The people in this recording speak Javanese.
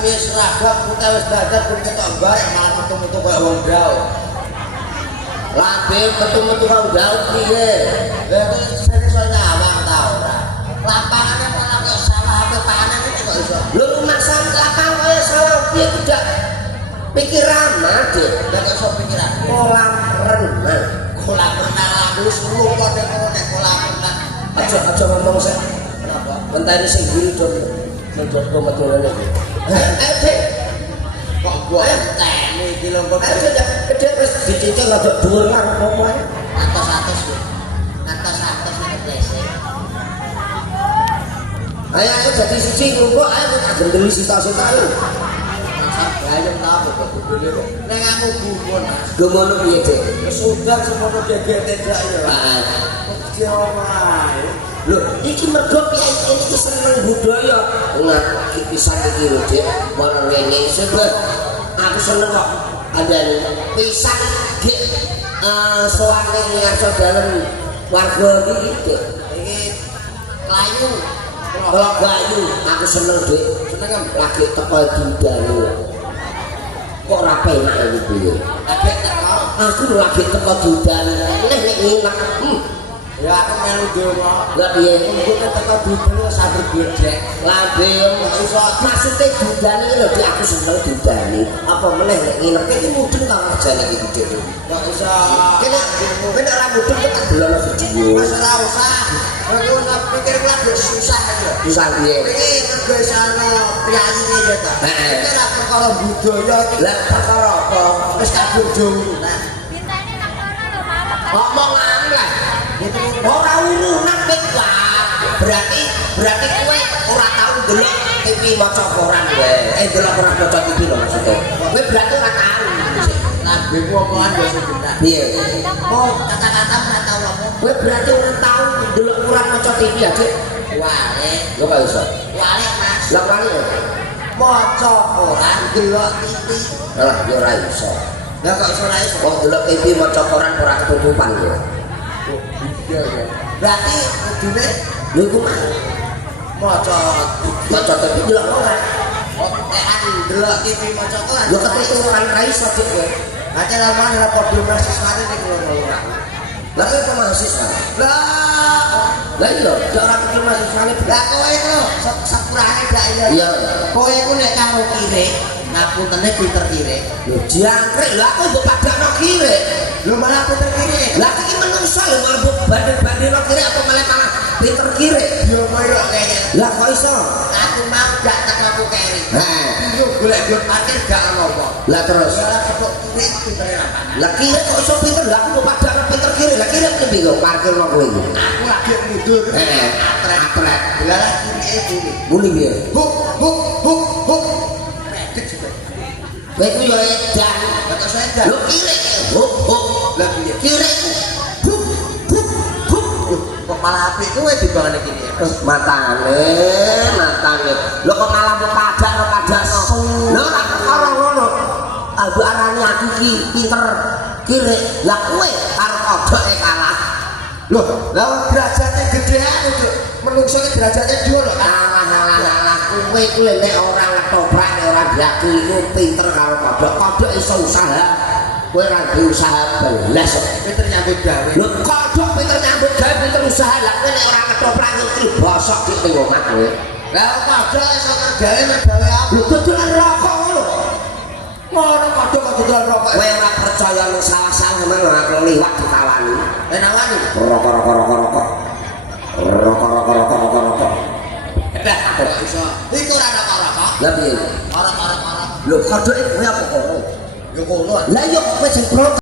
piye seragam kita wis dadak kuwi ketok barek malah metu-metu koyo wong ndau. Lambe metu-metu wong ndau piye? Lah kok sene iso nyawang ta ora? Lapangane malah kok sawah ape panen iki kok iso. Lho masak lapang koyo sawah piye tidak pikiran mati. Lah kok iso pikiran? Kolam renang. Kolam renang wis lupa nek kolam renang. Aja ngomong sik. Kenapa? Mentari sing guru dong. Menjogo medolane iki. Kok gua teni iki lho kok gede wis dicicil rada dhuwur lan opo ae. Atos-atos yo. Atos-atos iki blesek. Ayo dadi siji ngrumpuk ayo tak gendeli sita-sita ayo. Ayo tak kok gede kok. Nek aku gumun. Gumun piye, Dik? Sudah semono gegete dak ya. Heeh. Kok wae. Lho, iki mergo piye iki seneng budaya. Ngaku pisan iki lho, Dik. Marang rene sebab aku seneng kok andane pisan Dik. Sowane ngarsa dalem warga iki, Dik. Iki Klayu. Kalau Bayu, aku seneng, Dik. Seneng lagi teko didane. Kok ora penak iki piye? Lagi teko. Aku lagi teko didane. Nek nginep. Ya aku melu donga. Lah piye? Engko teko dudane saged gedhek. Lambe iso maksude dudane iki lho Dik aku seneng dudane. Apa meneh nek nginep iki mudeng ta kerjane iki Dik. Kok iso. Kene ora mudeng tak delok video. Wis ora usah. Aku ora pikir lagi susah iki lho. Susah piye? Iki mergo sana priyane ya ta. Iki ora perkara budaya iki. Lah perkara apa? Wis kabur urunan. Bintane nang kono lho, Pak. Ngomong amlah. Ora urunan pek berarti kowe ora tau ndelok TV maca koran kowe. Ndelok koran maca TV lho maksudnya. Kowe berarti ora tau. Lambemu omongan yo sing bener. Piye? Oh, kata-kata ora tau ngomong. Kowe berarti ora tau ndelok koran maca TV ya, Dik? Wale. Yo gak iso. Wale, Mas. Lah wale. Maca koran ndelok TV. Lah yo ora iso. Lah kok iso ora iso? Wong ndelok TV maca koran ora ketutupan yo. Berarti kudune lho iku mah maca TV delok ora. Nek delok TV maca koran. Yo ketutupan ra iso Dik kowe. Ate lawan ora padha mahasiswane ning ora. Lah kok mahasiswa? Lah iya, dak ora padha mahasiswane. Lah kowe itu sepurane dak iya. Iya. Kowe iku nek karo kirek, ngaputene pinter kirek. Lho jangkrik, lah aku mbok padakno kirek. Lho malah pinter kirek. Lah iki menungso lho marbuk banding-banding kirek apa malah pinter kirek. Yo koyo kene. Lah kok iso? Aku mau gak teko keri. Heeh. Yo golek duit parkir gak ono apa. Lah terus. Lah kok kirek pintere apa? Lah kirek kok iso pinter? Lah aku mbok padakno pinter kirek. Lah kirek piye kok parkir kok kowe iki? Aku lagi mundur. Heeh. Atret. Lah kirek iki. Muni piye? Huk. Kowe ku yo edan, kok saya edan. Lho kirek. Lah piye? Kirek. Kok malah apik kowe dibangane kene. Matane. Lho kok malah padakno. Lho ora perkara ngono. Aku arani aku iki pinter kirek. Lah kowe karo kodoke kalah. Lho, lah derajate gedean itu. Menungso iki derajate dhuwur lho. Alah kowe ku nek ora ngetoprak nek ora diaki iku pinter karo kodok. Kodok iso usaha. Kowe ora duwe usaha belas. Pinter nyambut gawe. Lho kodok pinter nyambut gawe, pinter usaha. Lah kowe nek ora ngetoprak iki bosok dik ning omah kowe. Lah kodok iso kerjae nek gawe apa? Lho dodolan rokok ngono. Ngono kodok kok dodolan rokok. Kowe ora percaya nek salah-salah memang ora liwat ditawani. Nawani. Rokok. Rokok. Iso. Iku ora rokok. Lah piye? Rokok. Lho kodoke kowe apa kok? Yo kono. Lah yo kok kowe sing